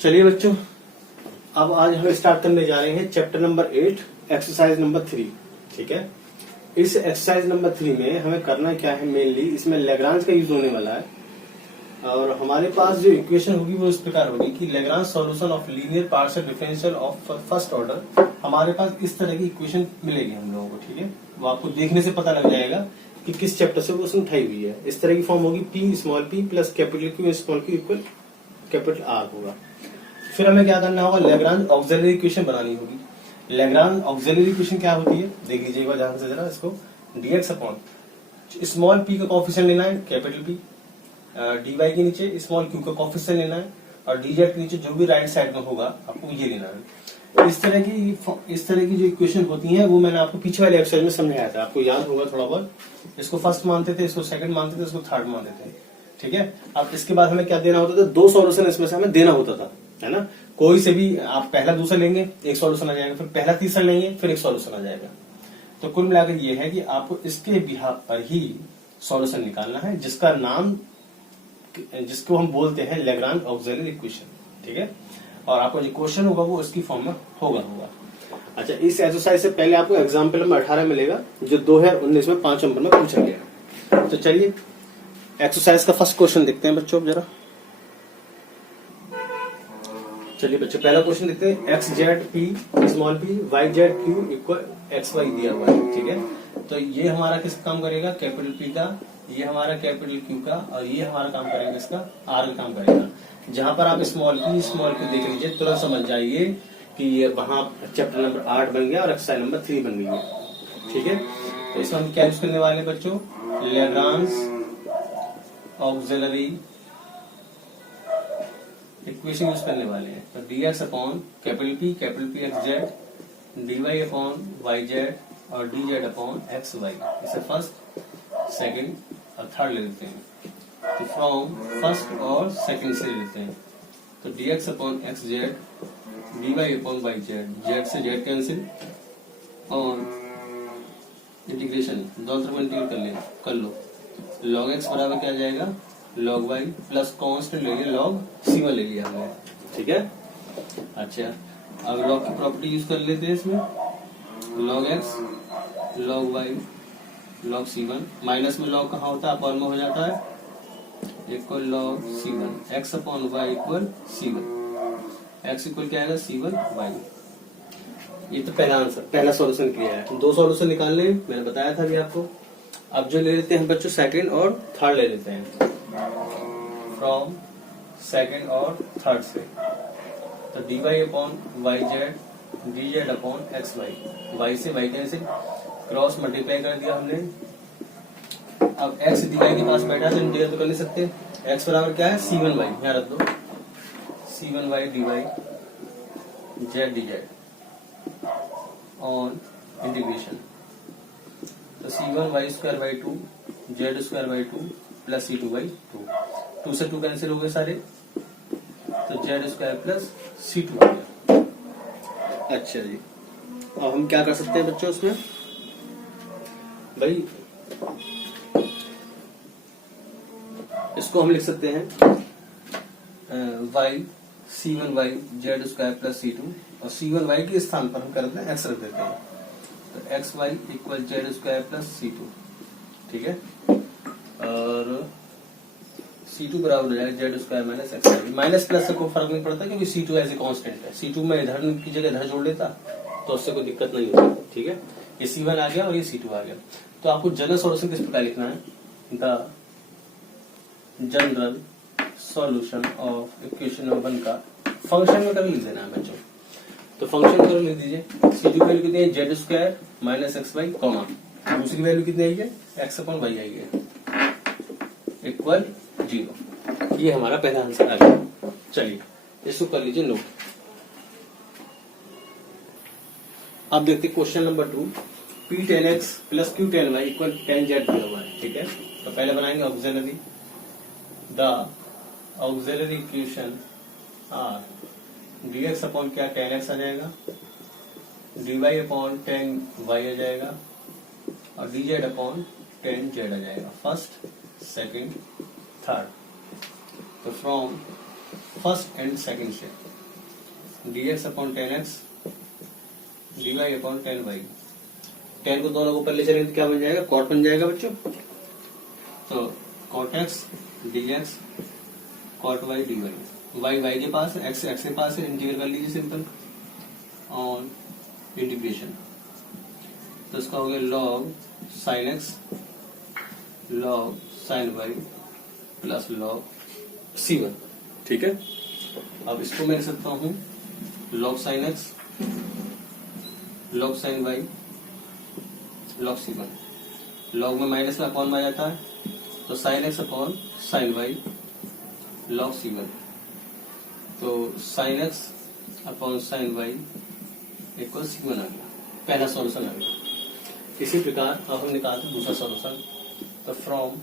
चलिए बच्चों, अब आज हम स्टार्ट करने जा रहे हैं चैप्टर नंबर 8 एक्सरसाइज नंबर 3। ठीक है, इस एक्सरसाइज नंबर 3 में हमें करना क्या है, मेनली इसमें लैग्रांज का यूज होने वाला है। और हमारे पास जो इक्वेशन होगी वो इस प्रकार होगी कि Lagrange solution of linear partial differential of first order. हमारे पास इस तरह की इक्वेशन मिलेगी हम लोगों को। ठीक है, वो आपको देखने से पता लग जाएगा कि किस चैप्टर से वो उसने उठाई हुई है। इस तरह की फॉर्म होगी P small P plus capital Q small Q equal capital R होगा। फिर हमें क्या करना होगा, लैग्रांज ऑक्सिलरी इक्वेशन बनानी होगी। लैग्रांज ऑक्सिलरी इक्वेशन क्या होती है, देख लीजिएगा ध्यान से जरा इसको। डीएक्स अपॉन स्मॉल पी का कोफिशिएंट लेना है कैपिटल पी, डी वाई के नीचे स्मॉल क्यू का कोफिशिएंट लेना है, और डीजेड के नीचे जो भी राइट साइड में होगा आपको ये लेना है। इस तरह की जो इक्वेशन होती है वो मैंने आपको पीछे वाले एक्सरसाइज में समझाया था, आपको याद होगा थोड़ा बहुत। इसको फर्स्ट मानते थे, इसको सेकंड मानते थे, इसको थर्ड मानते थे। ठीक है, अब इसके बाद हमें क्या देना होता था, दो सॉल्यूशन इसमें से हमें देना होता था, है ना। कोई से भी आप पहला दूसरा लेंगे, एक सॉल्यूशन आ जाएगा, फिर पहला तीसरा लेंगे, फिर एक सॉल्यूशन आ जाएगा। तो कुल मिलाकर ये है कि आपको इसके बिहाफ पर ही सॉल्यूशन निकालना है, जिसका नाम, जिसको हम बोलते हैं लैग्रांज ऑक्सिलरी इक्वेशन। ठीक है, और आपको जो क्वेश्चन होगा वो इसकी फॉर्म में होगा। अच्छा, इस एक्सरसाइज से पहले आपको एग्जाम्पल नंबर 18 मिलेगा, जो 2019 में 5 नंबर में पूछा गया। तो चलिए एक्सरसाइज का फर्स्ट क्वेश्चन देखते हैं बच्चों जरा। चलिए बच्चों, पहला क्वेश्चन देखते हैं। X z p small p y z q equal x y दिया हुआ है। ठीक है, तो ये हमारा किस काम करेगा, कैपिटल पी का, ये हमारा कैपिटल क्यू का, और ये हमारा काम करेगा इसका आर का काम करेगा। जहां पर आप स्मॉल पी देख लीजिए, तुरंत समझ जाइए कि ये वहां चैप्टर नंबर 8 बन गया और एक्सरसाइज नंबर 3 बन गई है। ठीक है, तो इसमें हम क्या यूज करने वाले हैं बच्चों, लैग्रांज ऑक्सिलरी इक्वेशन यूज करने वाले हैं। तो dx upon capital P x z, dy upon Y z, और dz अपॉन एक्स वाई। इसे फर्स्ट, सेकंड और थर्ड ले लेते हैं। तो फ्रॉम फर्स्ट और सेकंड से लेते हैं। तो dx upon x z, dy upon Y z, z से जेड कैंसिल, और इंटीग्रेशन दोनों तरफ इंटीग्रेट कर लो। log x बराबर क्या आ जाएगा, log y प्लस कांस्टेंट ले लिया, log c1 ले लिया हमने। ठीक है, अच्छा अब log की प्रॉपर्टी यूज कर लेते हैं इसमें। log x log y log c1, minus में log कहाँ होता है, अपर में हो जाता है, equal log c1, x upon y equal c1, x equal क्या आएगा c1 y। ये तो पहला आंसर, पहला सॉल्यूशन किया है। दो सॉल्यूशन निकालने मैंने बताया था अभी आपको। अब जो ले लेते हैं बच्चों, सेकंड और थर्ड ले लेते हैं, फ्रॉम सेकंड और थर्ड से। तो dy upon Y Z, dz upon x Y, Y से वाई कैंसिल, क्रॉस मल्टीप्लाई कर दिया हमने। अब x dy के पास बैठा है तो इंटीग्रेट तो कर नहीं सकते। x बराबर क्या है, c1 y, यहाँ रख दो, c1 y dy z dz on integration. तो c1 y square by 2, z square by 2 plus c2 by 2, 2 से 2 कैंसिल हो गए सारे, तो z स्क्वायर प्लस c2 हो गया। अच्छा जी, अब हम क्या कर सकते हैं बच्चों इसमें, भाई इसको हम लिख सकते हैं y c1 y z square plus c2, और c1 y के स्थान पर हम कर देते हैं x रख देते हैं। तो x y equal z square plus c2। ठीक है, और c2 बराबर हो जाएगा z square minus x y. Minus plus से कोई फर्क नहीं पड़ता, क्योंकि c2 एज ए कांस्टेंट है। c2 में इधर की जगह इधर जोड़ लेता तो उससे कोई दिक्कत नहीं होती। ठीक है, ये c1 आ गया और ये c2 आ गया। तो आपको जनरल सॉल्यूशन किस प्रकार लिखना है, the general solution of equation number 1 का फंक्शन में कभी लिख देना है बच्चों। तो फंक्शन करो लिख दीजिए, c2 की वैल्यू कितनी है, z square minus x y, comma दूसरी वैल्यू कितनी आई है, एक्स अपॉन वाई आई है, इक्वल 0। ये हमारा पहला आंसर आ गया। चलिए इसको कर लीजिए नोट। अब देखते question number 2, p tan x plus q tan y equal tan z दिया हुआ है। ठीक है, तो पहले बनाएंगे auxiliary, the auxiliary equation are dx upon क्या tan x आ जाएगा, dy अपॉन tan y आ जाएगा, और dz अपॉन tan z आ जाएगा, फर्स्ट सेकंड थर्ड। तो फ्रॉम फर्स्ट एंड सेकंड से dx upon 10x dy upon 10y। 10 को दोनों को ऊपर ले चलेंगे तो क्या बन जाएगा, कॉट बन जाएगा बच्चों। तो cot x dx cot y dy, y के पास है, x के पास है, इंटीग्रेट कर लीजिए सिंपल ऑन इंटीग्रेशन। तो इसका हो गया log sin x log sin y plus log c1। ठीक है, अब इसको मैं लिख सकता हूँ log sin x log sin y log c1। log में माइनस में अपॉन में आ जाता है, तो sin x upon sin y log c1। तो sin x upon sin y equal c1 आ गया, पहला सॉल्यूशन आ गया। इसी प्रकार अब हम निकालते हैं दूसरा सॉल्यूशन। तो फ्रॉम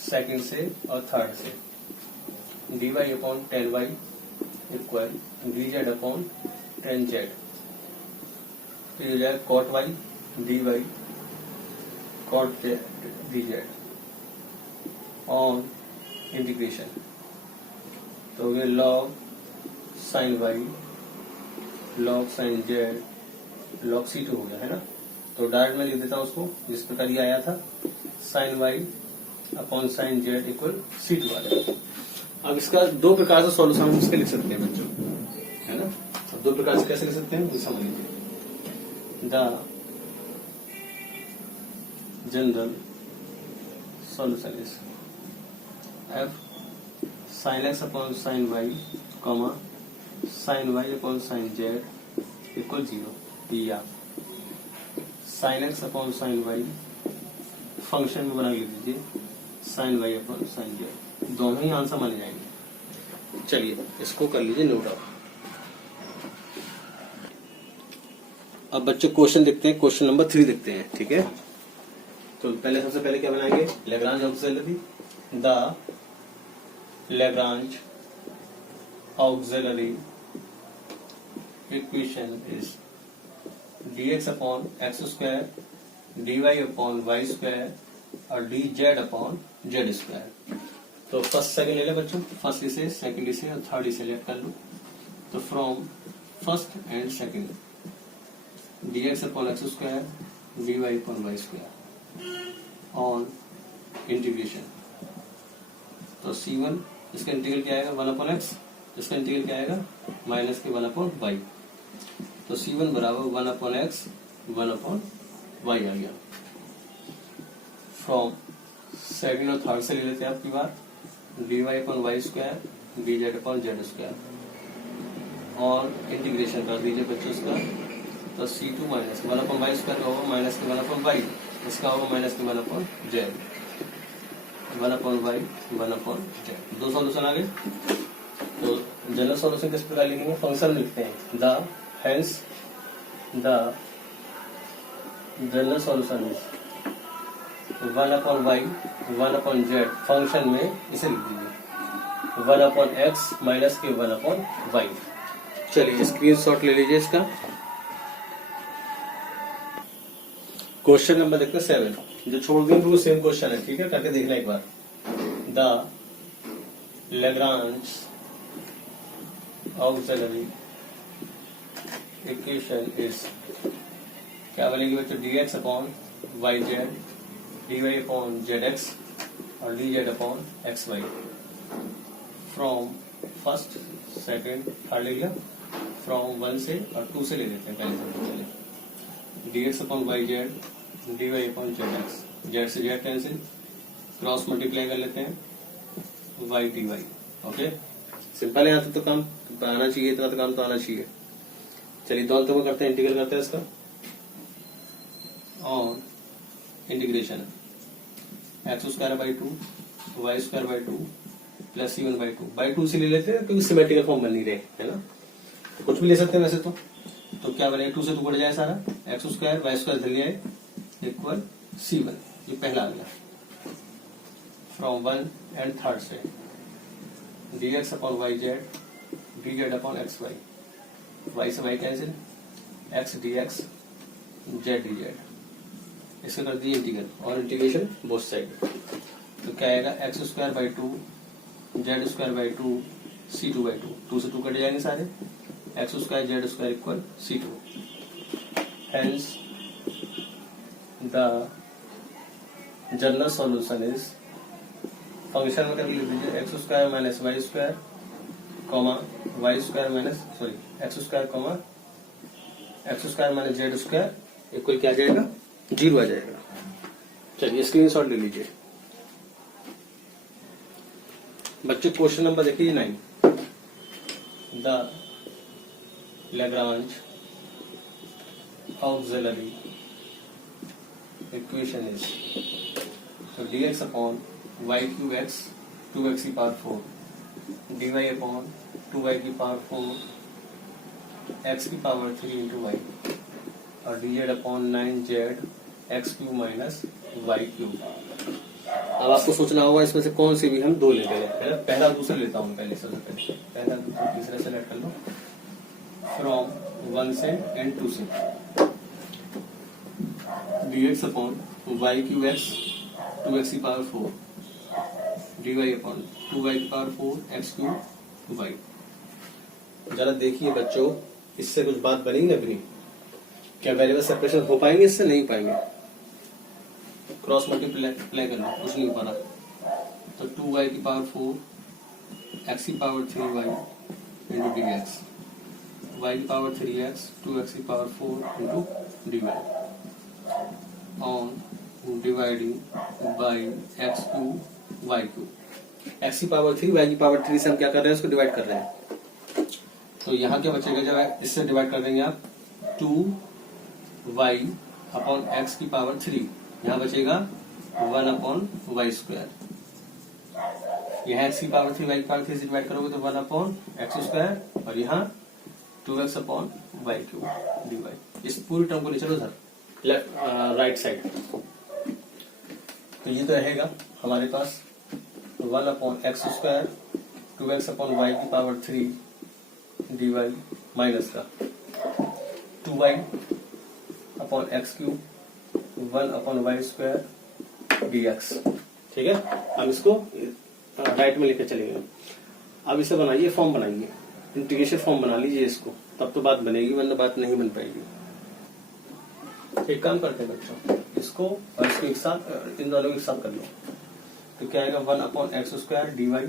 सेकंड से और थर्ड से dy upon 10y equal dz upon 10z, फिर हो जाए cot y dy cot dz on integration. तो हो गया log sin y log sin z log c2 हो गया, है ना। तो डायरेक्ट में लिख देता हूं उसको जिस प्रकार ये आया था, sin y upon sin z equal c2 आ जाएगा। अब इसका दो प्रकार से सॉल्यूशन हम इसके लिख सकते हैं बच्चों, है ना। अब दो प्रकार से कैसे लिख सकते हैं वो समझ लीजिए। The general solution is f sin x upon sin y comma sin y upon sin z equal 0, या sin x upon sin y function में बना लिख दीजिए sin y upon sin z, दोनों ही आंसर माने जाएंगे। चलिए इसको कर लीजिए नोट आउट। अब बच्चों क्वेश्चन देखते हैं, क्वेश्चन नंबर 3 देखते हैं। ठीक है, तो पहले सबसे पहले क्या बनाएंगे, Lagrange auxiliary. The Lagrange auxiliary equation is dx upon x square dy upon y square और dz अपॉन जेड स्क्वायर। तो फर्स्ट सेकंड ले ले बच्चों, फर्स्ट इसे, सेकंड इसे और थर्ड इसे लेट कर लो। तो from first and second dx upon x square dy upon y square on integration. तो c1 इसका इंटीग्रल क्या आएगा 1 अपॉन एक्स, इसका इंटीग्रल क्या आएगा माइनस के 1 अपॉन वाई। तो c1 बराबर 1 अपॉन एक्स 1 अपॉन वाई आ गया। फ्रॉम सेकंड और थर्ड से ले लेते हैं आपकी बार, dy upon y square dz upon z square और इंटीग्रेशन कर दीजिए बच्चों इसका। तो c2 minus 1 upon y square का होगा माइनस के 1 अपॉन वाई, इसका होगा माइनस के 1 upon z, 1 upon y 1 upon z. दो सॉल्यूशन आ गए। तो जनरल सॉल्यूशन किस प्रकार लिखेंगे, फंक्शन लिखते हैं the, hence the general solution is 1 upon y 1 upon z, function में इसे लिख दीजिए 1 अपॉन एक्स माइनस के 1 अपॉन वाई। चलिए स्क्रीनशॉट ले लीजिए इसका। क्वेश्चन नंबर देखते हैं 7, जो छोड़ देंगे वो सेम क्वेश्चन है। ठीक है, करके देखना एक बार। The Lagrange auxiliary equation is, क्या बनेगी बच्चों, dx upon Y Z dy upon Z X और dz upon x Y. From first second third ले लिया, फ्रॉम 1 से और 2 से ले लेते हैं पहले। dx upon Y Z dy upon Z x, z से जेड कैंसिल, क्रॉस मल्टीप्लाई कर लेते हैं वाई dy। ओके, सिंपल है, यहाँ तक तो काम आना चाहिए, इतना तो काम तो आना चाहिए। चलिए दोनों तो करते हैं, इंटीग्रल करते हैं इसका on integration x square by 2 y square by 2 plus c1 by 2 से ले लेते हैं क्योंकि सिमेट्रिकल फॉर्म बन नहीं रहे, है ना। तो कुछ भी ले सकते हैं वैसे तो क्या बनेगा, 2 से 2 बढ़ जाए सारा, एक्स स्क्वायर वाई स्क्वायर धर लिया इक्वल c1, ये पहला आ गया। फ्रॉम 1 एंड थर्ड से dx upon Y Z dz upon x Y, Y से Y cancel, X dx Z dz, इसका कर दिए इंटीग्रल और इंटीग्रेशन बोथ साइड। तो क्या आएगा x square by 2 z square by 2 c2 by 2, 2 से 2 कट जाएंगे सारे, x square z square equal C2। Hence the general solution is, function में लिख दीजिए x square minus y square comma y square minus x square comma x square minus z square equal क्या आ जाएगा, 0 आ जाएगा। चलिए स्क्रीनशॉट ले लीजिए बच्चों। क्वेश्चन नंबर देखिए 9, the Lagrange auxiliary equation is, तो dx upon y cube x 2x की पावर 4 dy अपॉन 2y की पावर 4 x की पावर 3 इंटू वाई और dz upon 9z x cube minus y cube. अब आपको सोचना होगा इसमें से कौन सी भी हम दो लेते हैं। पहला दूसरा लेता हूँ, पहले सबसे पहले पहला दूसरा तीसरा सेलेक्ट कर लो फ्रॉम 1 से एंड 2 से। dx upon y cube x 2x की पावर 4 dy अपॉन 2y की पावर 4 x क्यूब y। जरा देखिए बच्चों, इससे कुछ बात बनेगी ना बनी? क्या वेरिएबल सेपरेशन हो पाएंगे? इससे नहीं पाएंगे। क्रॉस मल्टीप्लाई करना, कुछ नहीं हो पा रहा। तो 2y की पावर 4 x की power 3y into d x, y की पावर 3x 2x की power 4 into d y on dividing by x cube y cube. एक्स की पावर 3 y की पावर 3 से हम क्या कर रहे हैं, उसको डिवाइड कर रहे हैं। तो यहाँ क्या बचेगा, जब इससे डिवाइड कर देंगे आप 2y अपॉन एक्स की पावर 3, यहाँ बचेगा 1 अपॉन वाई स्क्वायर। यहाँ एक्स की पावर 3 वाई की पावर 3 से डिवाइड करोगे तो 1 अपॉन एक्स स्क्वायर और यहाँ 2x upon y cube d y. इस पूरी टर्म को ले चलो उधर लेफ्ट राइट साइड। तो ये तो रहेगा हमारे पास 1 upon x square 2x upon y की पावर 3 डी वाई माइनस का 2y upon x cube 1 upon y square d x. ठीक है, अब इसको राइट में लेकर चलेंगे। अब इसे बनाइए, फॉर्म बनाइए, इंटीग्रेशन फॉर्म बना लीजिए इसको, तब तो बात बनेगी, वरना बात नहीं बन पाएगी। एक काम करते हैं बच्चों, इसको और इसको एक साथ, इन दोनों को एक साथ कर लो। तो क्या आएगा 1 upon x square d y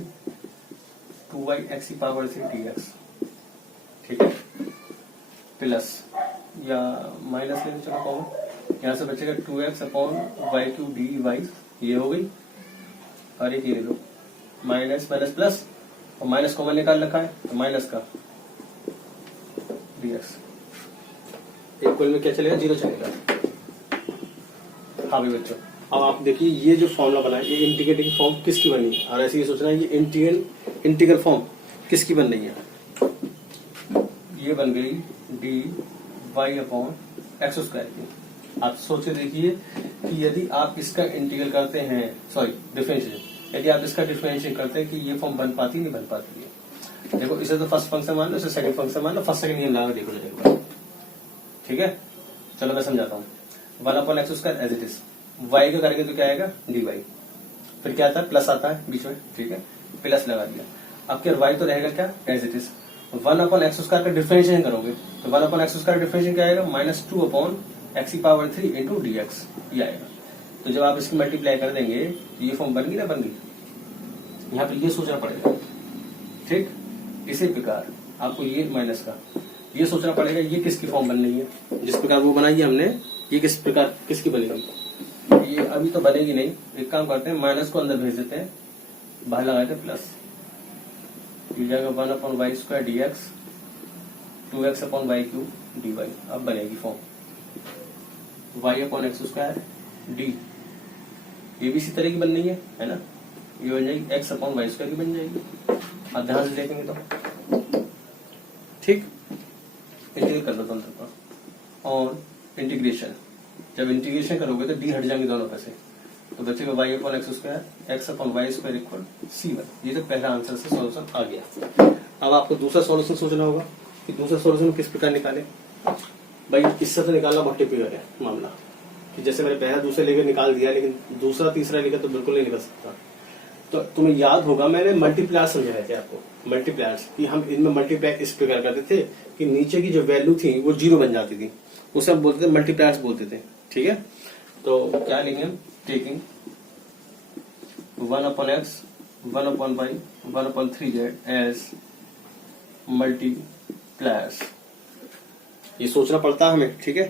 2y x की पावर 3 डी एक्स। ठीक है, प्लस या माइनस लेने चलो कॉमन, यहाँ से बचेगा 2x upon y cube d y, ये हो गई। और एक ये ले लो माइनस माइनस प्लस, और माइनस कॉमन निकाल रखा है तो माइनस का dx। इक्वल में क्या चलेगा, 0 चलेगा। हाँ भाई बच्चों, अब आप देखिए ये जो फॉर्मूला बना है, ये इंटीग्रेटिंग फॉर्म किसकी बनी, और ऐसे ये सोचना है ये इंटीग्रल फॉर्म किसकी बन रही है। ये बन गई d y upon x square की। आप सोच के देखिए कि यदि आप इसका इंटीग्रल करते हैं, सॉरी डिफरेंशिएशन, यदि आप इसका डिफरेंशिएशन करते हैं कि ये फॉर्म बन पाती नहीं बन पाती है। देखो इसे तो फर्स्ट फंक्शन मान लो, इसे सेकंड फंक्शन मान लो, फर्स्ट सेकंड नियम लगा देखो एक बार। ठीक है, चलो मैं समझाता हूँ। 1 upon x square as it is, y का करके तो क्या आएगा डी वाई, फिर क्या आता है प्लस आता है बीच में। ठीक है, प्लस लगा दिया। अब क्या वाई तो रहेगा क्या as it is. 1 upon x square का डिफरेंशिएशन करोगे तो 1 अपॉन एक्स स्क्वायर डिफरेंशिएशन क्या आएगा, -2 अपॉन एक्स की पावर 3 इंटू डी एक्स, ये आएगा। तो जब आप इसकी मल्टीप्लाई कर देंगे तो ये फॉर्म बन गई ना, बन गई। यहाँ पे ये सोचना पड़ेगा। ठीक, इसी प्रकार आपको ये माइनस का ये सोचना पड़ेगा ये किसकी फॉर्म बन रही है। जिस प्रकार वो बनाई है हमने, ये किस प्रकार किसकी बनेगी। ये अभी तो बनेगी नहीं, एक काम करते हैं माइनस को अंदर भेज देते हैं, बाहर लगाए थे प्लस, ये जाएगा 1 upon y square d x 2x upon y cube d y. अब बनेगी form y upon x square d, ये भी इसी तरह की बन रही है ना, ये बन जाएगी x अपॉन वाई स्क्वायर की बन जाएगी। अब ध्यान से देखेंगे तो ठीक, इंटीग्रेट कर लो दोनों तरफ और इंटीग्रेशन, जब इंटीग्रेशन करोगे तो डी हट जाएंगे दोनों पे से, तो बचेगा y upon x square x upon y square equal c1। ये तो पहला आंसर से सॉल्यूशन आ गया। अब आपको दूसरा सॉल्यूशन सोचना होगा कि दूसरा सॉल्यूशन किस प्रकार निकाले। भाई इससे तो निकालना बहुत टिपिकल है मामला, कि जैसे मैंने पहला दूसरा लेकर निकाल दिया, लेकिन दूसरा तीसरा लेकर तो बिल्कुल नहीं निकल सकता। तो तुम्हें याद होगा मैंने मल्टीप्लाई समझाए थे आपको, मल्टीप्लायर्स कि हम इनमें मल्टीप्लाई इस प्रकार करते थे कि नीचे की जो वैल्यू थी वो 0 बन जाती थी, उसे हम बोलते थे मल्टीप्लायर्स बोलते थे। ठीक है, तो क्या लिखेंगे हम, taking 1/x 1/y 1/3z as multipliers. ये सोचना पड़ता है हमें। ठीक है,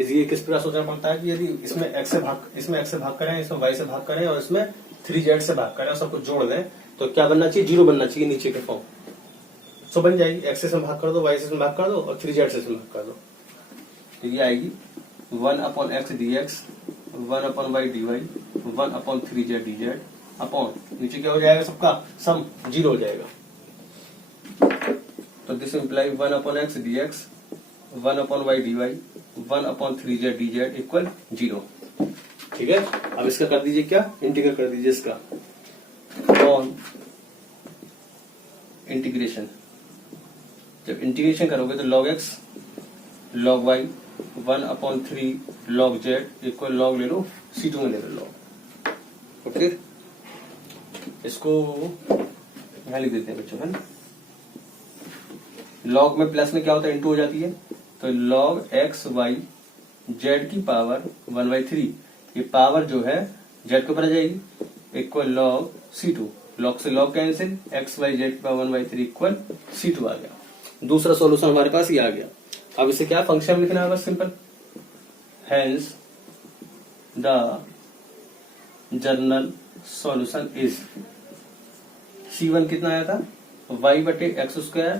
ये किस प्रकार सोचना पड़ता है कि यदि इसमें x से भाग करें, इसमें y से भाग करें और इसमें 3z से भाग करें और सबको जोड़ दें तो क्या बनना चाहिए, 0 बनना चाहिए नीचे के फॉर्म। सो बन जाएगी, x से भाग कर दो, y से भाग कर दो और 3z से भाग कर दो, तो ये आएगी 1/x dx 1/y dy 1/3z dz upon नीचे क्या हो जाएगा, सबका सम 0 हो जाएगा। तो this imply 1/x dx 1/y dy 1/3z dz equal 0। ठीक है, अब इसका कर दीजिए क्या, इंटीग्रेट कर दीजिए इसका ऑन इंटीग्रेशन। जब इंटीग्रेशन करोगे तो log x log y 1/3 log z equal log ले लो C2 में ले लो लॉग। ओके, इसको यहां लिख देते हैं बच्चों, है ना। लॉग में प्लस में क्या होता है, इंटू हो जाती है, तो log x y z की पावर 1/3, ये पावर जो है z के ऊपर आ जाएगी इक्वल log C2, log से log cancel, x y z की पावर 1/3 इक्वल C2 आ गया। दूसरा सॉल्यूशन हमारे पास ये आ गया। अब इसे क्या फंक्शन लिखना है, बस simple, hence the general solution is C1 कितना आया था, y/x²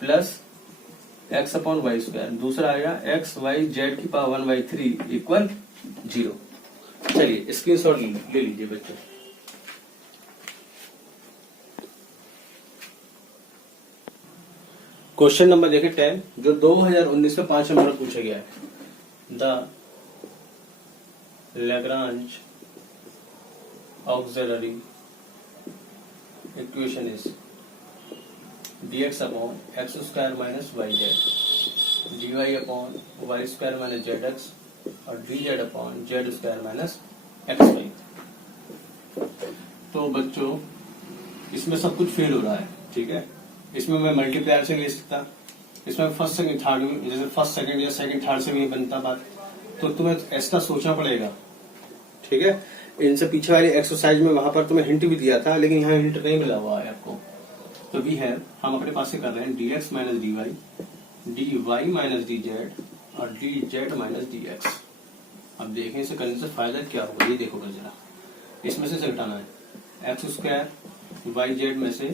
प्लस x/y², दूसरा आया x y z की पावर 1/3 इक्वल 0। चलिए स्क्रीनशॉट ले लीजिए बच्चों। क्वेश्चन नंबर देखिए 10, जो 2019 में 5 नंबर पूछा गया है। The Lagrange auxiliary equation is dx upon x² minus yz dy upon y² minus zx और dz upon z² minus xy। तो बच्चों इसमें सब कुछ फेल हो रहा है। ठीक है, इसमें मैं मल्टीप्लायर से ले सकता, इसमें फर्स्ट सेकंड थर्ड में, जैसे फर्स्ट सेकंड या सेकंड थर्ड से भी बनता बात, तो तुम्हें ऐसा सोचना पड़ेगा। ठीक है, इनसे पीछे वाली एक्सरसाइज में वहां पर तुम्हें हिंट भी दिया था, लेकिन यहाँ हिंट नहीं मिला हुआ है आपको। तो वी है, हम अपने पास से कर रहे हैं dx minus dy minus dz और dz माइनस dx। अब देखें इसे करने से फायदा क्या होगा, ये देखो जरा, इसमें से घटाना है x² yz में से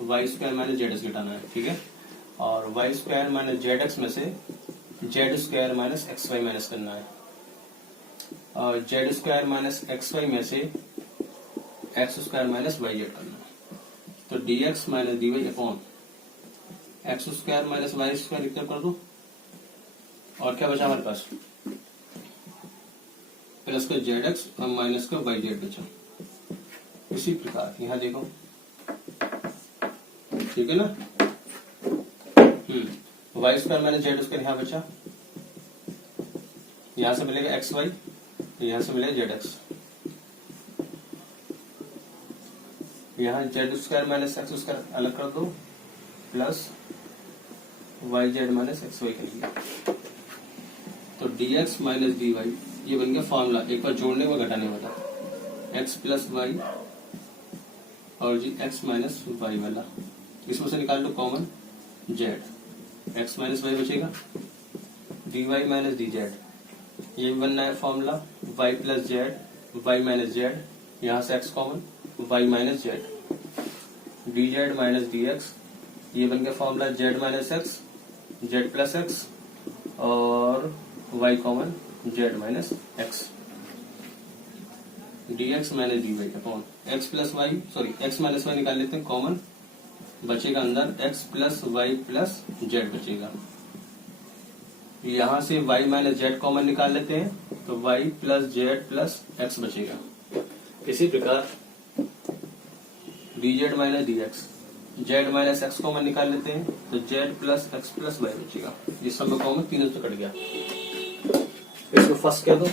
y² माइनस zx घटाना है। ठीक है, और y² माइनस zx में से z² माइनस xy माइनस करना है, और z² माइनस xy में से x² माइनस yz करना है। तो dx minus dy upon x² minus y² लिखकर कर दो, और क्या बचा हमारे पास, प्लस का zx और माइनस का yz बचा। इसी प्रकार यहाँ देखो, ठीक है ना, y² माइनस z² यहाँ बचा, यहाँ से मिलेगा xy, यहाँ से मिलेगा zx, यहाँ z² माइनस x² अलग कर दो, प्लस yz माइनस xy कर लिया। तो dx माइनस dy ये बन गया फॉर्मूला, एक बार जोड़ने व घटाने वाला, x प्लस वाई और जी x माइनस वाई वाला। इसमें से निकाल लो common z, x minus Y बचेगा, dy माइनस dz, ये भी बनना है formula, y plus z y minus z, यहाँ से x common y minus z, dz minus dx, ये बन गया formula z minus x z plus x और y common z minus x, dx minus dy upon x plus Y, sorry x minus Y निकाल लेते हैं common, बचेगा अंदर x plus Y plus z बचेगा। यहाँ से y माइनस z कॉमन निकाल लेते हैं, तो y plus z plus x बचेगा। इसी प्रकार dz minus dx, z minus x common निकाल लेते हैं, तो z plus x plus y बचेगा। ये सब में कॉमन तीनों से कट गया। इसको फर्स्ट कह दो,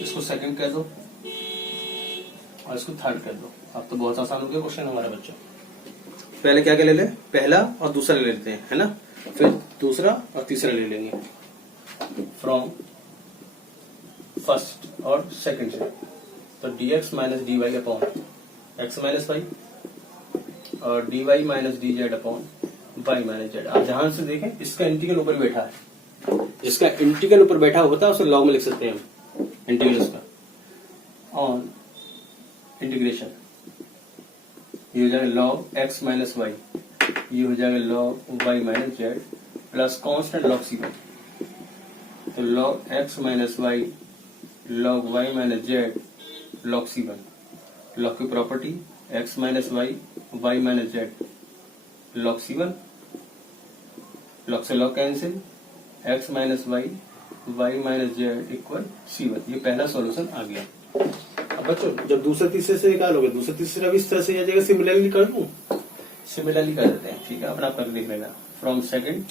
इसको सेकंड कह दो और इसको थर्ड कह दो। अब तो बहुत आसान हो गया क्वेश्चन हमारा बच्चा। पहले क्या क्या ले लें, पहला और दूसरा ले लेते हैं, है ना, फिर दूसरा और तीसरा ले लेंगे फ्रॉम फर्स्ट और सेकंड से। तो dx minus d y upon x minus y और dy minus d z upon y minus z. आप ध्यान से देखें, इसका इंटीग्रल ऊपर बैठा है, जिसका इंटीग्रल ऊपर बैठा होता है उसे लॉग में लिख सकते हैं हम, इंटीग्रल उसका ऑन इंटीग्रेशन। ये हो जाएगा लॉग एक्स माइनस वाई, ये हो जाएगा log Y minus Z plus constant log C one. तो log X minus Y log Y minus Z log C one. Log की property X minus Y Y minus Z log C one. Log से log cancel, X minus Y Y minus Z equal C one. ये पहला solution आ गया। अब बच्चों जब दूसरे तीसरे से निकालोगे, दूसरे तीसरे भी इस तरह से आ जाएगा, सिमिलरली कर दूं, सिमिलरली कर देते हैं, ठीक है, अपना कर देख लेना। फ्रॉम सेकंड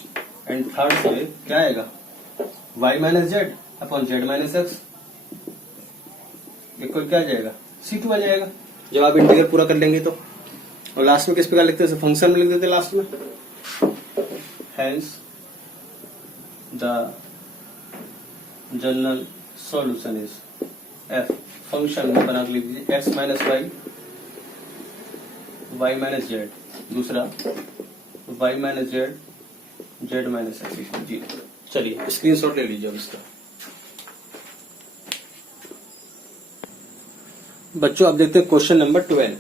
एंड थर्ड से क्या आएगा, y minus z upon z minus x equal क्या आ जाएगा, C2 आ जाएगा जब आप इंटीग्रल पूरा कर लेंगे तो। और लास्ट में किस प्रकार लिखते हैं, फंक्शन में लिख देते हैं लास्ट में। Hence the general solution is f। Function में बना के लिख दीजिए X minus Y Y minus Z, दूसरा Y minus Z Z minus x equal 0। चलिए स्क्रीनशॉट ले लीजिए अब इसका। बच्चों अब देखते हैं question number 12।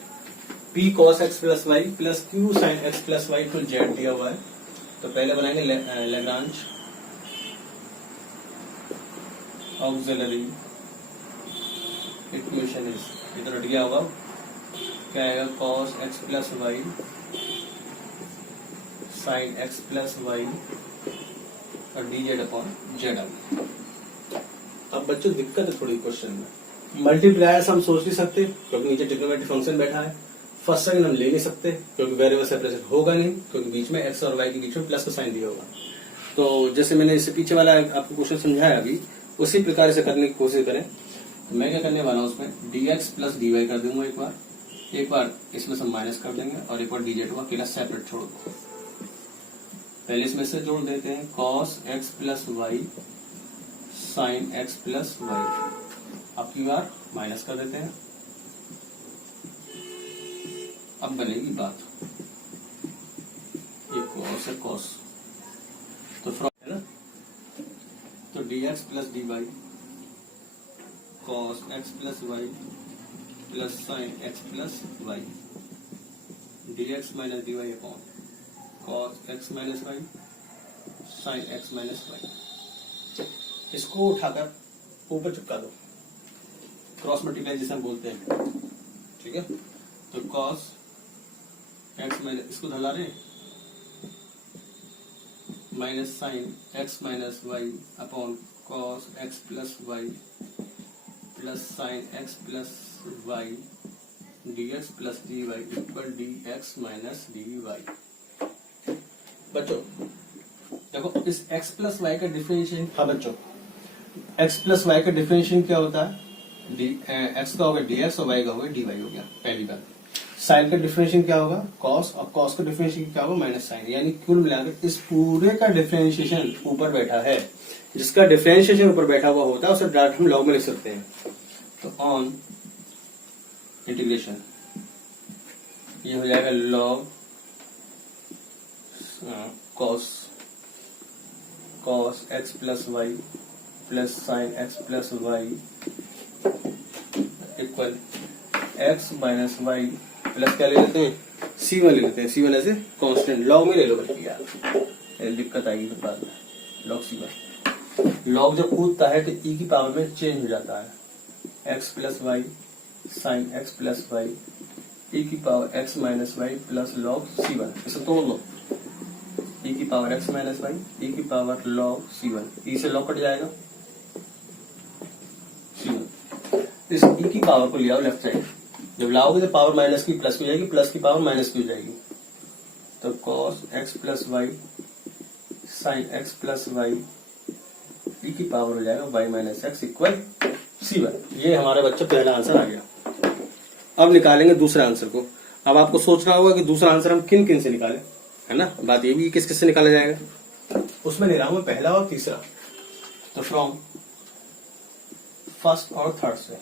p cos x plus Y plus q sin x plus y equal z दिया हुआ है। तो पहले बनाएंगे लैग्रांज ऑक्सिलरी इक्वेशन इज, इधर दिया हुआ क्या आएगा, cos x plus y sin x plus y और dz अपॉन जेड। अब बच्चों दिक्कत है थोड़ी क्वेश्चन में, मल्टीप्लायर्स हम सोच नहीं सकते क्योंकि नीचे ट्रिग्नोमेट्रिक फंक्शन बैठा है। फर्स्ट सेकंड हम ले नहीं सकते क्योंकि वेरिएबल सेपरेशन होगा नहीं, क्योंकि बीच में एक्स और वाई के बीच में प्लस का साइन दिया होगा। तो जैसे मैंने इससे पीछे वाला आपको क्वेश्चन समझाया अभी, उसी प्रकार से करने की कोशिश करें। तो मैं क्या करने वाला हूँ, उसमें dx प्लस dy कर दूंगा एक बार इसमें से माइनस कर देंगे और एक बार dz को अकेला सेपरेट छोड़ दो। पहले इसमें से जोड़ देते हैं cos x plus y sine x plus y, अब की बार माइनस कर देते हैं। अब बनेगी बात, ये cos है cos, तो फ्रॉम है ना, तो dx plus dy cos x plus Y plus sine x plus y dx minus dy upon cos x minus y sine x minus y. इसको उठाकर ऊपर चिपका दो, क्रॉस मल्टीप्लाई जिसे हम बोलते हैं, ठीक है। तो cos x माइनस, इसको धला रहे minus sine x minus y upon cos x plus Y plus sine x plus y dx plus dy equal dx minus dy। बच्चों देखो इस x प्लस वाई का डिफरेंशिएशन, हाँ बच्चों x प्लस वाई का डिफरेंशिएशन क्या होता है, x का होगा dx और y का होगा dy हो गया पहली बात। साइन का डिफरेंशिएशन क्या होगा cos, और cos का डिफरेंशिएशन क्या होगा माइनस साइन। यानी कुल मिलाकर इस पूरे का डिफरेंशिएशन ऊपर बैठा है, जिसका डिफरेंशिएशन ऊपर बैठा हुआ होता है उसे डायरेक्ट हम लॉग में लिख सकते हैं। तो ऑन इंटीग्रेशन ये हो जाएगा log cos x plus Y plus sine x plus y equal x minus y plus क्या ले लेते हैं C1 ले लेते हैं। C1 ऐसे कांस्टेंट लॉग में ले लो बल्कि यार, दिक्कत आएगी फिर बाद में। लॉग C1, लॉग जब कूदता है तो e की पावर में चेंज हो जाता है, x plus y sine x plus y e की power x minus y plus log C1। इसे तोड़ लो, e की power x minus y e की पावर लॉग C1, e से लॉग कट जाएगा C1। इस e की पावर को ले आओ लेफ्ट साइड, जब लाओगे तो पावर माइनस की प्लस की हो जाएगी, प्लस की पावर माइनस की हो जाएगी। तो cos x plus y sine x plus y e की पावर हो जाएगा y minus x equal C1। ये हमारा बच्चा पहला आंसर आ गया। अब निकालेंगे दूसरा आंसर को। अब आपको सोचना होगा कि दूसरा आंसर हम किन किन से निकालें, है ना। बात ये भी किस किस से निकाला जाएगा, उसमें ले रहा हूं मैं पहला और तीसरा। तो फ्रॉम फर्स्ट और थर्ड से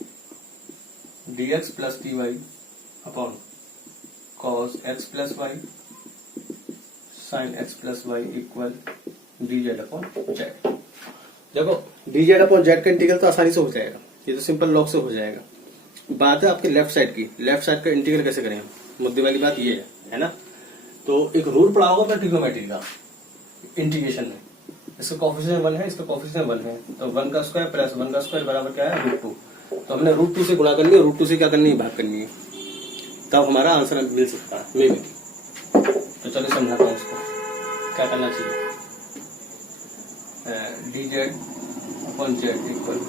dx plus dy upon cos x plus y sin x plus y equal dz upon z। देखो dz अपॉन z का इंटीग्रल तो आसानी से हो जाएगा, ये तो सिंपल लॉग से हो जाएगा। बात है आपके लेफ्ट साइड की, लेफ्ट साइड का इंटीग्रल कैसे करें हम, मुद्दे वाली बात ये है ना। तो एक रूल पढ़ा होगा ट्रिग्नोमेट्री का इंटीग्रेशन में, इसका कोफिशिएंट 1 है, इसका कोफिशिएंट 1 है, तो 1 का स्क्वायर प्लस 1 का स्क्वायर बराबर क्या है √2। तो हमने √2 से गुणा करनी है, √2 से क्या करनी है, भाग करनी है, तब हमारा आंसर मिल सकता है मे बी। तो चलिए समझाता हूँ उसको क्या करना चाहिए। dz upon z equal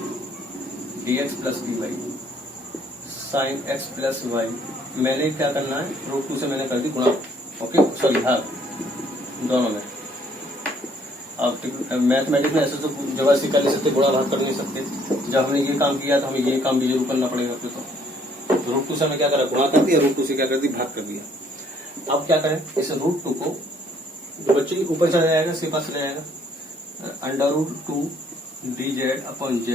dx plus dy sine x plus y, मैंने क्या करना है √2 से मैंने कर दी गुणा, ओके सॉरी भाग दोनों में। अब मैथमेटिक्स में ऐसे तो जबरदस्ती कर नहीं सकते, गुणा भाग कर नहीं सकते। जब हमने ये काम किया तो हमें ये काम भी जरूर करना पड़ेगा। तो √2 से हमें क्या करा, गुणा कर दिया, √2 से क्या कर दी, भाग कर दिया। अब क्या करें, इस √2 को जो बच्चे ऊपर चला जाएगा, इसके पास चला जाएगा, √2 dz upon z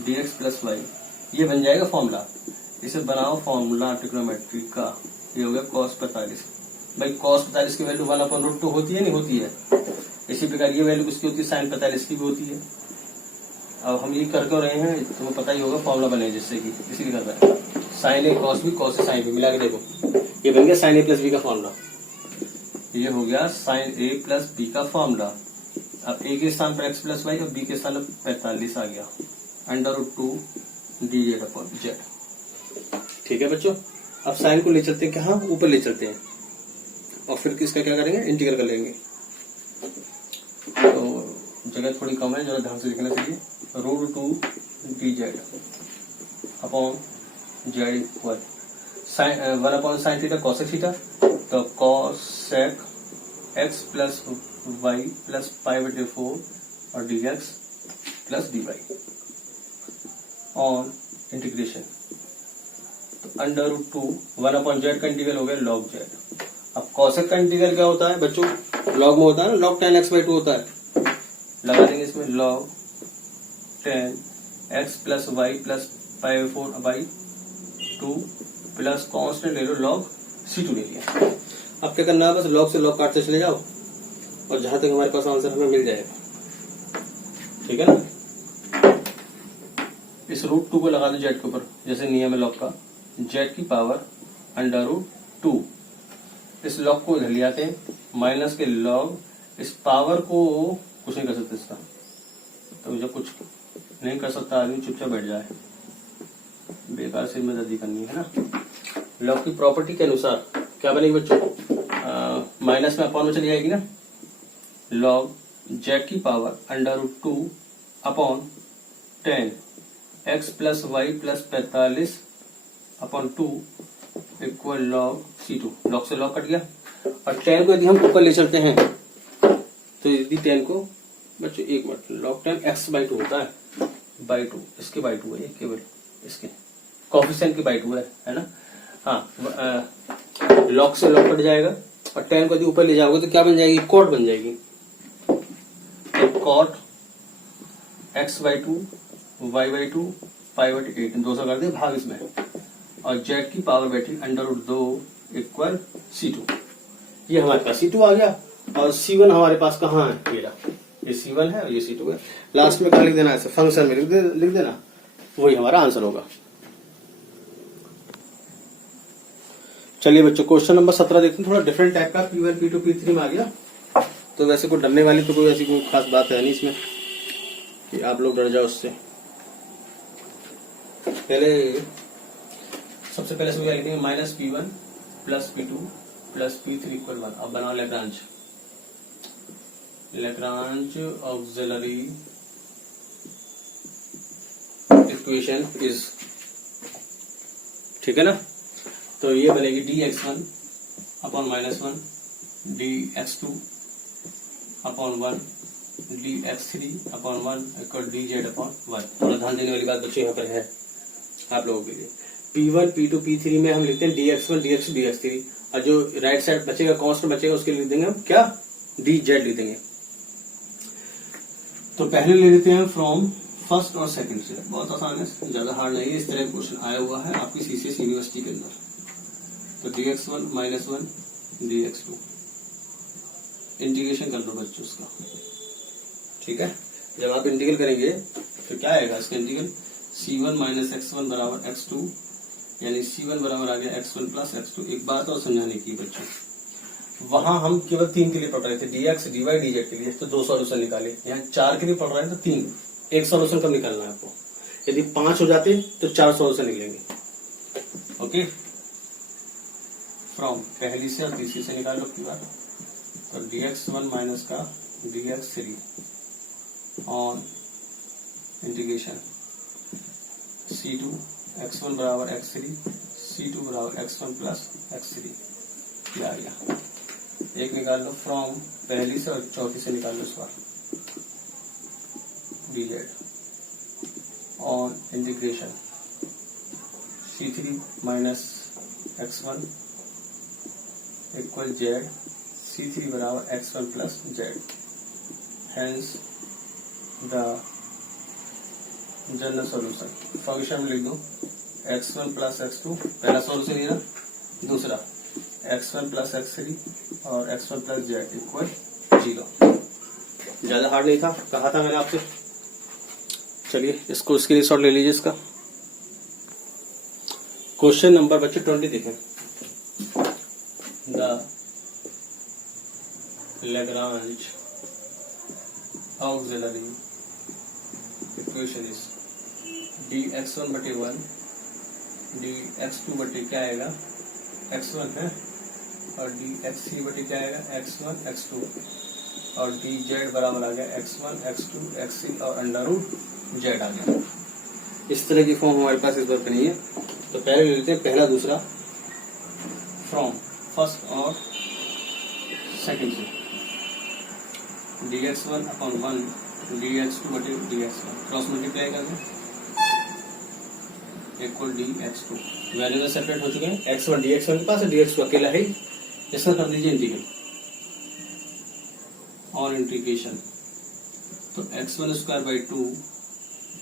dx plus y, ये बन जाएगा फॉर्मूला। इसे बनाओ फॉर्मूला ट्रिग्नोमेट्री का, ये हो गया cos 45। भाई cos 45 की वैल्यू 1 अपॉन √2 होती है नहीं होती है। इसी प्रकार ये वैल्यू किसकी होती है, sin 45 की भी होती है। अब हम ये कर क्यों रहे हैं, तुम्हें पता ही होगा, फॉर्मूला बने जिससे कि इसीलिए कर रहे हैं। sin a cos b cos a sin b मिला के देखो, ये बन गया sin a प्लस b का फॉर्मूला, ये हो गया sin a प्लस b का फॉर्मूला। अब a के स्थान पर x प्लस वाई और b के स्थान पर 45 आ गया, √2 dz अपॉन z। ठीक है बच्चों, अब साइन को ले चलते हैं कहाँ, ऊपर ले चलते हैं, और फिर किसका क्या करेंगे, इंटीग्रल कर लेंगे। तो जगह थोड़ी कम है, जरा ध्यान से लिखना चाहिए। √2 dz upon z equal 1 upon sine theta cosec theta, तो cosec x plus Y plus π/4 और dx plus dy on integration. तो √2 1 अपॉन z का इंटीग्रल हो गया log z। अब कॉसेक का इंटीग्रल क्या होता है बच्चों, लॉग में होता है ना, log tan x/2 होता है। लगा देंगे इसमें log tan x plus Y plus π/4/2 plus constant ले लो log c2 ले लिया। अब क्या करना है, बस log से log काटते चले जाओ और जहां तक हमारे पास आंसर हमें मिल जाएगा। ठीक है ना। इस √2 को लगा दो z के ऊपर, जैसे नियम है लॉग का, z की पावर √2। इस लॉग को इधर ले आते हैं, माइनस के लॉग, इस पावर को कुछ नहीं कर सकते इसका। तो जब कुछ नहीं कर सकता आदमी चुपचाप बैठ जाए, बेकार से मदद करनी है ना। लॉग की प्रॉपर्टी के अनुसार क्या बनेगी बच्चों, माइनस में अपॉन में चली जाएगी ना, लॉग z की power √2 upon 10 x plus Y plus 45 upon 2 equal log c2। Log से लॉग कट गया, और 10 को यदि हम ऊपर ले चलते हैं तो यदि 10 को बच्चों एक मिनट, लॉग 10 x/2 होता है, /2, इसके /2 है, केवल इसके कोफिशिएंट के /2 है ना। हाँ, लॉग से लॉग कट जाएगा, और 10 को यदि ऊपर ले जाओगे तो क्या बन जाएगी, कॉट बन जाएगी। कॉट x/2 y/2 π/8 200 कर दे भाग इसमें, और z की पावर बैठी √2 इक्वल c2। ये हमारे पास c2 आ गया, और c1 हमारे पास कहाँ है, ये c1 है और ये c2 है। लास्ट में क्या लिख देना, ऐसे फंक्शन में लिख देना, वही हमारा आंसर होगा। चलिए बच्चों, क्वेश्चन नंबर 17 देखते हैं, थोड़ा डिफरेंट टाइप का, P1 P2 P3 में आ गया। तो वैसे कोई डरने वाली तो कोई ऐसी कोई खास बात है नहीं इसमें कि आप लोग डर जाओ उससे। सबसे पहले क्या लिखेंगे, -P1 plus P2 plus P3 equal 1। अब बनाओ लैग्रांज ऑक्सिलरी इक्वेशन इज, ठीक है ना। तो ये बनेगी dx1 upon -1 dx2 upon 1 dx3 upon 1 equal dz upon 1। थोड़ा ध्यान देने वाली बात बच्चों यहाँ पर है आप लोगों के लिए। P1 P2 P3 में हम लिखते हैं dx1 dx2 dx3, और जो राइट साइड बचेगा कांस्टेंट बचेगा उसके लिए लिख देंगे हम क्या, dz लिख देंगे। तो पहले ले लेते हैं फ्रॉम फर्स्ट और सेकंड से, बहुत आसान है, ज्यादा हार्ड नहीं है। इस तरह का क्वेश्चन आया हुआ है आपकी सीसीएस यूनिवर्सिटी के अंदर। तो dx1 -1 dx2 इंटीग्रेशन कर दो बच्चों उसका, ठीक है। जब आप इंटीग्रेट करेंगे तो क्या आएगा इसका इंटीग्रल, c1 - x1 बराबर x2, यानी c1 बराबर आ गया x1 + x2। एक बात और समझाने की बच्चों, वहां हम केवल 3 के लिए पढ़ रहे थे, dx dy dz के लिए, तो 2 सॉल्यूशन निकाले। यहाँ 4 के लिए पढ़ रहे हैं तो 3, एक सॉल्यूशन कब निकालना है आपको। यदि 5 हो जाते तो 4 सॉल्यूशन निकलेंगे। ओके, फ्रॉम पहली से और तीसरी से निकालो की बात। तो dx1 माइनस का dx3 on integration c2 x1 बराबर x3 c2 बराबर x1 + x3, क्या आ गया। एक निकाल लो फ्रॉम पहली से और चौथी से निकाल लो इस बार, dz on integration c3 - x1 equal z, c3 बराबर x1 + z। Hence the general solution function में लिख दो x1 + x2, पहला सॉल्यूशन ये ना, दूसरा x1 + x3 और x1 + z इक्वल 0। ज्यादा हार्ड नहीं था, कहा था मैंने आपसे। चलिए इसको स्क्रीनशॉट ले लीजिए इसका। क्वेश्चन नंबर बच्चे 20 देखें। The Lagrange auxiliary equation is dx1/1 dx2/ क्या आएगा, x1 है, और dx3/ क्या आएगा, x1 x2, और dz बराबर आ गया x1 x2 x3 और √z आ गया। इस तरह की फॉर्म हमारे पास इस बार नहीं है। तो पहले ले लेते हैं पहला दूसरा फ्रॉम फर्स्ट और सेकंड से, dx1/1 dx2/dx1 क्रॉस मल्टीप्लाई कर दें इक्वल dx2। वेरिएबल सेपरेट हो चुके हैं, x1 dx1 के पास है, dx2 अकेला है, इसका कर दीजिए इंटीग्रल और इंटीग्रेशन। तो x1²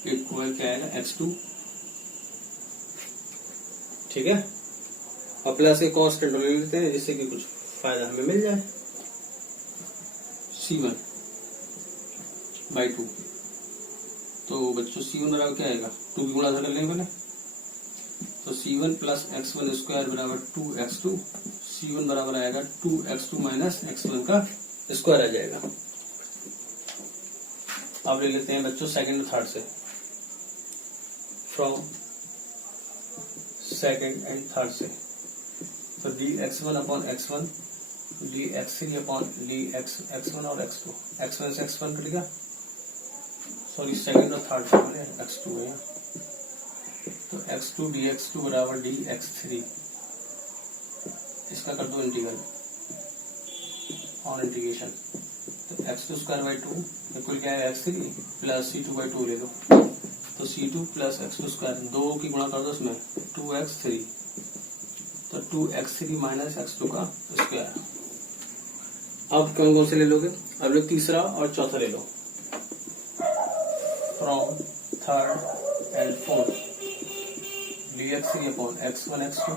इक्वल क्या आएगा, x2, ठीक है। और प्लस के कांस्टेंट ले लेते हैं जिससे कि कुछ फायदा हमें मिल जाए, c1/2। तो बच्चों c1 बराबर क्या आएगा, 2 की गुणा कर लेंगे पहले। तो c1 + x1² बराबर 2x2, c1 बराबर आएगा 2x2 - x1 का स्क्वायर आ जाएगा। अब ले लेते हैं बच्चों सेकंड और थर्ड से, फ्रॉम सेकंड एंड थर्ड से। तो dx1/x1 dx3/dx1 और x2, x1 से x1 कटेगा, सॉरी सेकंड और थर्ड से x2 है। तो x2 dx2 बराबर dx3, इसका कर दो इंटीग्रल और इंटीग्रेशन। तो x2² इक्वल क्या है, x3 + c2/2 ले लो। तो c2 + x2², 2 की गुणा कर दो उसमें, 2x3, तो 2x3 - x2 का स्क्वायर। अब कौन कौन से ले लोगे, अब लोग तीसरा और चौथा ले लो, from third and fourth, dx3/x1 x2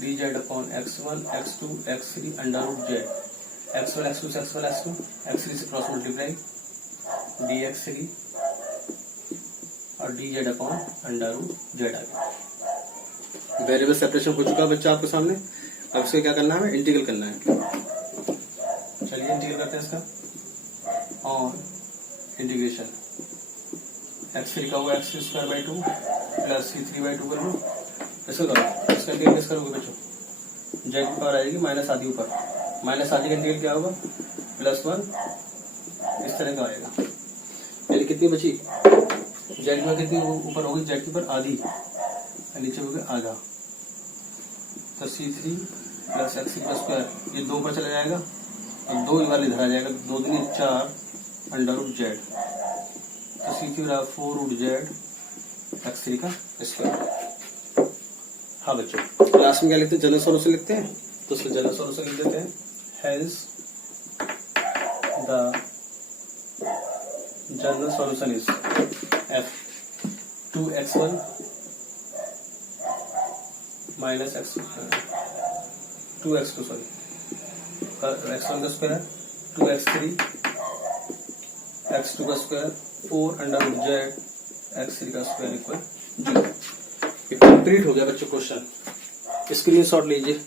dz/x1 x2 x3 √z, x1 x2 से x1 x2 x3 से क्रॉस मल्टीप्लाई dx3 और dz/√z आ गया। वेरिएबल सेपरेशन हो चुका है बच्चा आपके सामने। अब इसको क्या करना है, इंटीग्रल करना है। चलिए इंटीग्रल करते हैं इसका और इंटीग्रेशन x3 का हुआ x3² + c3/2 कर लो। ऐसा करो, इसका इंटीग्रल किस करोगे बच्चों, z की पावर आएगी -आधी ऊपर, -आधी का इंटीग्रल क्या होगा, +1, इस तरह का आएगा। पहले कितनी बची, z की कितनी ऊपर होगी, z की पर आधी, नीचे हो गया आधा। तो c3 + x3², ये 2 पर चला जाएगा, अब 2 वाले इधर आ जाएगा, 2 दूनी 4 √z। तो c3 बराबर 4√z x3 का स्क्वायर। हाँ बच्चों, क्लास में क्या लिखते हैं, जनरल सॉल्यूशन लिखते हैं, तो उसमें जनरल सॉल्यूशन लिख देते हैं। Hence the general solution is f 2x1 minus x 2x2 sorry x1 का स्क्वायर 2x3 x2 का square 4 under root Z x3 का स्क्वायर इक्वल 0। कंप्लीट हो गया बच्चों क्वेश्चन, स्क्रीनशॉट लीजिए।